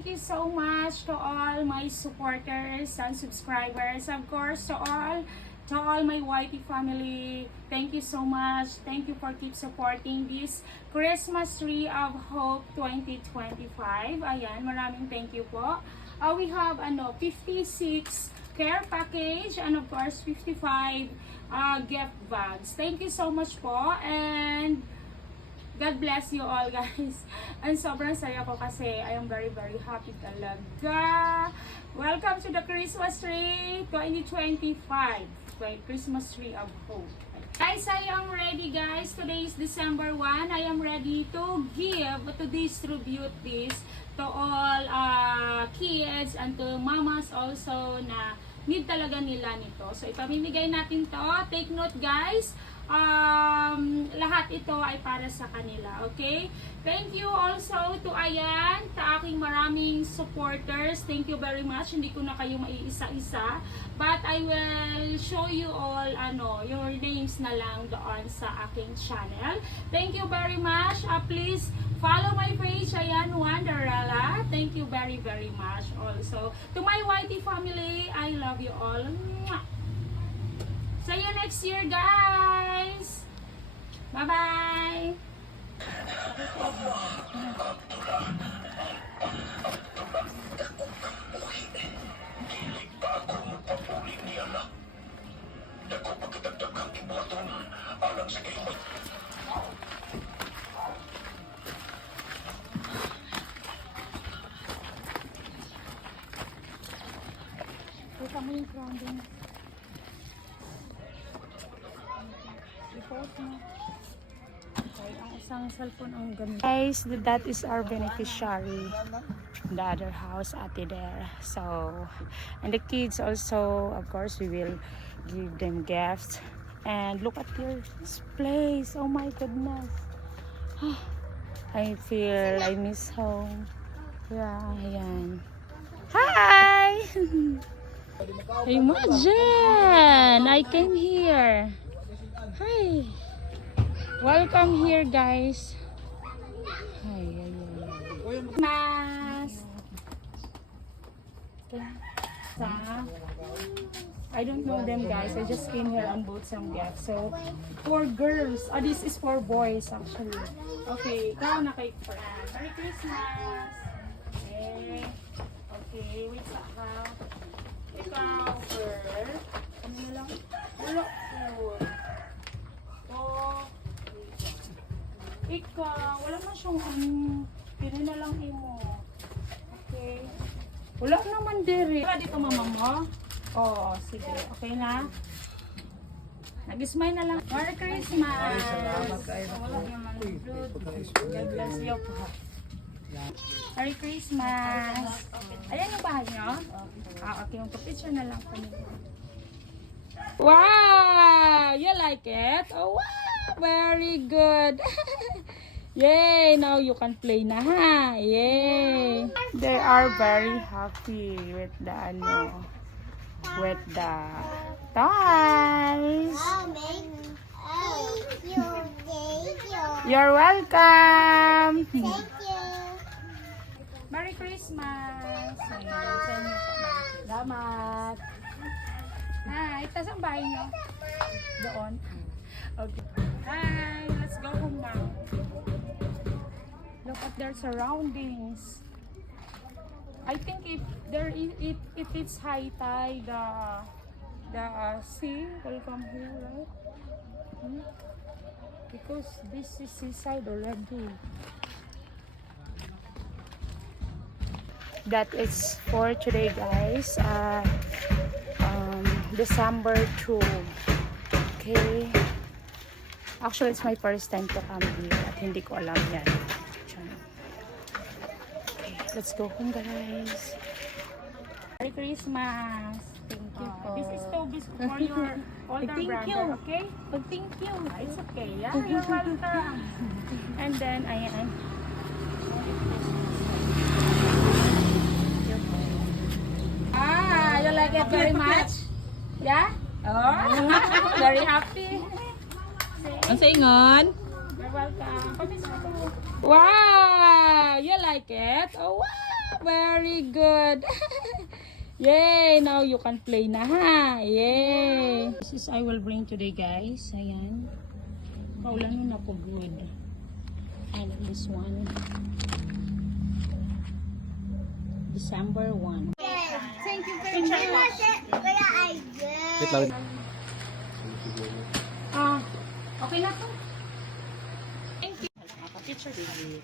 thank you so much to all my supporters and subscribers. Of course, to all my YT family, thank you so much. Thank you for keep supporting this Christmas Tree of Hope 2025. Ayan, maraming thank you po. We have 56 care package and of course 55 gift bags. Thank you so much po and God bless you all, guys. And sobrang saya ko kasi I am very happy talaga. Welcome to the Christmas Tree 2025. Christmas Tree of Hope. Guys, I am ready, guys. Today is December 1. I am ready to distribute this to all kids and to mamas also na need talaga nila nito. So, ipamimigay natin to. Take note, guys. Lahat ito ay para sa kanila, okay? Thank you also to Ayan, sa aking maraming supporters. Thank you very much. Hindi ko na kayo maiisa-isa, but I will show you all your names na lang doon sa aking channel. Thank you very much. Please follow my page, Ayan Wanderella. Thank you very much also. To my YT family, I love you all. Mwah! See you next year, guys. Bye-bye. Kita mo yung crowding. Okay, ang isang cellphone ang gamit. Guys, that is our beneficiary. The other house, ate there. So, and the kids also, of course, we will give them gifts. And look at this place. Oh my goodness. I feel I miss home. Yeah, ayan. Hi! Imagine! I came here. Hi! Welcome here, guys. Hi, Mas. I don't know them, guys. I just came here and bought some gifts. So, for girls. This is for boys, actually. Okay, ikaw na kay Fran. Merry Christmas! Okay. Okay, wait sa ka. Ikaw, first. Ano na lang? Wala po. Ikaw, wala man siyang pili na lang imo. Okay. Wala naman diri. Wala dito mama mo? Oo, sige. Okay na? Nag-smile na lang. Merry Christmas! Wala naman. God bless you po. Merry Christmas! Ayan yung bahay nyo? Okay. Magpa-picture na lang kami. Wow! You like it? Oh, wow! Very good. Yay! Now you can play na, ha? Yay! They are very happy with the toys. You're welcome. Merry Christmas. Salamat. Hi, ito saan bahay nyo? Doon. Okay. Hi, let's go home now. Look at their surroundings. I think if it's high tide, the sea will come here, right? Because this is seaside already. That is for today, guys. December 2. Okay. Actually, it's my first time to come here at hindi ko alam yan. Okay, let's go home, guys. Merry Christmas. Thank you po. This is Toby's for your older brother, okay? Thank you. It's okay, yeah? You're welcome. And then, ayan. You like it very much? Yeah? Oh, very happy. Ang saingon? You're welcome. Wow! You like it? Oh, wow! Very good. Yay! Now you can play na ha. Yay! This is I will bring today guys. Ayan. Kaulan na po good. And this one. December 1. Thank you very much. Where I go? Wait lang. Okay na to. Thank you. Picture din.